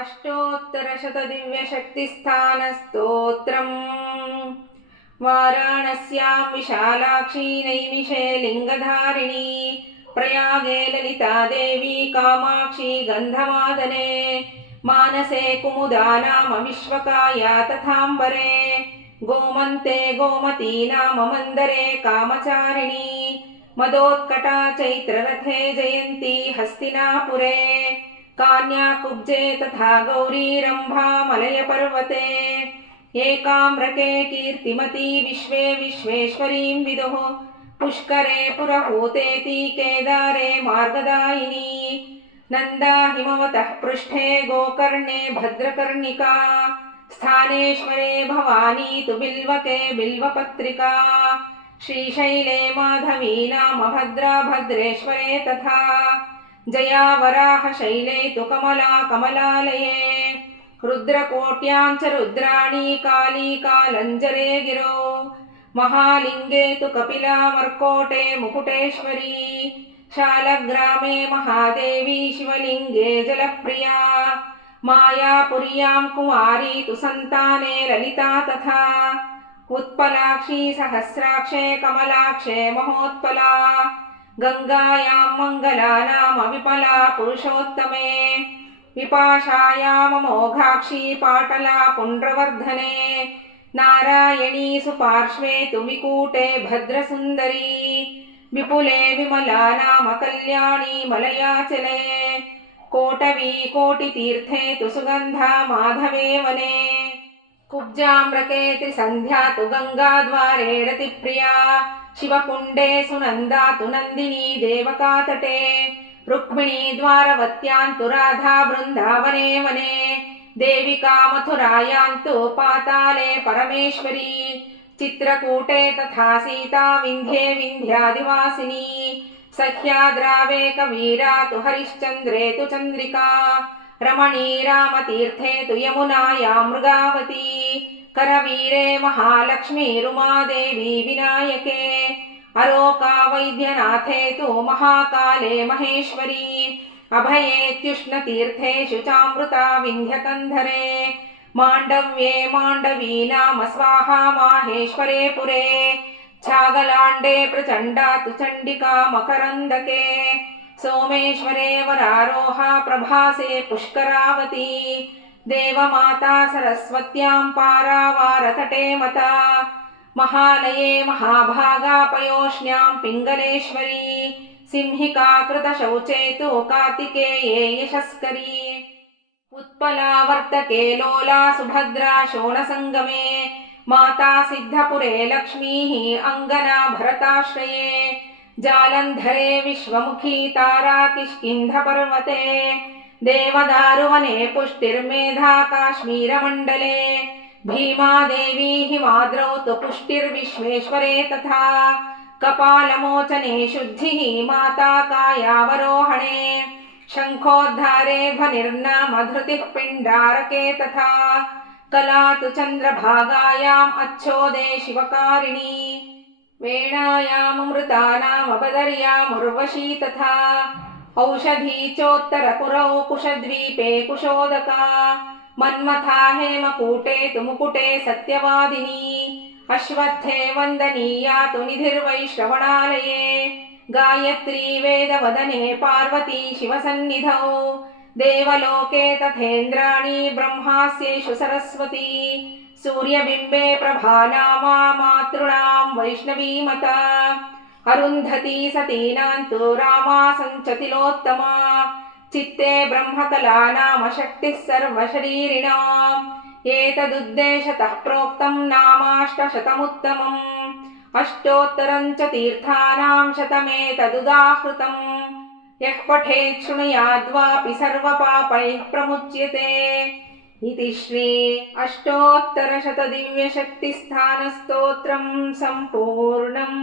अष्टोत्तरशतदिव्यशक्तिस्थानस्तोत्रम् वाराणस्यां विशालाक्षी नैमिषे लिङ्गधारिणी प्रयागे ललिता देवी कामाक्षी गन्धमादने मानसे कुमुदा नाम विश्वकाया तथाम्बरे गोमन्ते गोमती नाम मन्दरे कामचारिणी मदोत्कटा चैत्ररथे जयन्ती हस्तिनापुरे कान्याकुब्जे तथा गौरी रम्भा मलयपर्वते एकाम्रके कीर्तिमती विश्वे विश्वेश्वरीं विदुः पुष्करे पुरहूतेति केदारे मार्गदायिनी नन्दा हिमवतः पृष्ठे गोकर्णे भद्रकर्णिका स्थानेश्वरे भवानी तु बिल्वके बिल्वपत्रिका श्रीशैले माधवी नाम भद्रा भद्रेश्वरे तथा जया वराहशैले तु कमला कमलालये रुद्रकोट्यां च रुद्राणी काली कालञ्जरे गिरो महालिङ्गे तु कपिला मर्कोटे मुकुटेश्वरी शालग्रामे महादेवी शिवलिङ्गे जलप्रिया मायापुर्यां कुमारी तु सन्ताने ललिता तथा उत्पलाक्षी सहस्राक्षे कमलाक्षे महोत्पला गंगायां मंगला नाम विपला पुरुषोत्तमे विपाशायां अमोघाक्षी पाटला पुण्ड्रवर्धने नारायणी सुपार्श्वे तु विकूटे भद्रसुन्दरी विपुले विमला नाम कल्याणी मलयाचले कोटवी कोटितीर्थे तु सुगन्धा माधवे वने कुब्जाम्रके त्रिसन्ध्या तु गंगाद्वारे रतिप्रिया शिवकुण्डे सुनन्दा तु नन्दिनी देवकातटे रुक्मिणी द्वारवत्यां तु राधा बृन्दावने वने देविका मथुरायां तु पाताले परमेश्वरी चित्रकूटे तथा सीता विन्ध्ये विन्ध्यादिवासिनी सह्याद्रावे कवीरा तु हरिश्चन्द्रे तु चन्द्रिका रमणी रामतीर्थे तु यमुनायां मृगावती करवीरे महालक्ष्मी रुमादेवी विनायके अरोका वैद्यनाथे तु महाकाले महेश्वरी अभयेत्युष्णतीर्थेषु चामृता विन्ध्यकन्धरे माण्डव्ये माण्डवी नाम स्वाहा माहेश्वरे पुरे छागलाण्डे प्रचण्डा तु चण्डिका मकरन्दके सोमेश्वरे वरारोहा प्रभासे पुष्करावती देवमाता सरस्वत्यां पारावारतटे मता महालये महाभागा पयोष्ण्यां पिङ्गलेश्वरी सिंहिका कृतशौचे तु कार्तिकेये यशस्करी उत्पलावर्तके लोला सुभद्रा शोणसङ्गमे माता सिद्धपुरे लक्ष्मीः अङ्गना भरताश्रये जालन्धरे विश्वमुखी तारा किष्किन्धपर्वते देवदारुवने पुष्टिर्मेधा काश्मीरमण्डले भीमादेवी हिमाद्रौ तु पुष्टिर्विश्वेश्वरे तथा कपालमोचने शुद्धिः माता कायावरोहणे शङ्खोद्धारे ध्वनिर्नाम धृतिः पिण्डारके तथा कला तु चन्द्रभागायाम् अच्छोदे शिवकारिणी वेणायाममृता नाम बदर्यामुर्वशी तथा औषधी चोत्तरपुरौ कुशद्वीपे कुशोदका मन्मथा हेमकूटे तु मुकुटे सत्यवादिनी अश्वत्थे वन्दनीया तु निधिर्वैश्रवणालये गायत्री वेदवदने पार्वती शिवसन्निधौ देवलोके तथेन्द्राणी ब्रह्मास्येषु सरस्वती सूर्यबिम्बे प्रभा नामा मातॄणां वैष्णवी मता अरुन्धती सतीनां तु रामा सञ्चतिलोत्तमा चित्ते ब्रह्मकला नाम शक्तिः सर्वशरीरिणाम् एतदुद्देशतः प्रोक्तं नामाष्टशतमुत्तमम् अष्टोत्तरं च तीर्थानां शतमेतदुदाहृतम् यः पठेत् शृणुयाद्वापि सर्वपापैः प्रमुच्यते इति श्री अष्टोत्तरशतदिव्यशक्तिस्थानस्तोत्रं सम्पूर्णम्।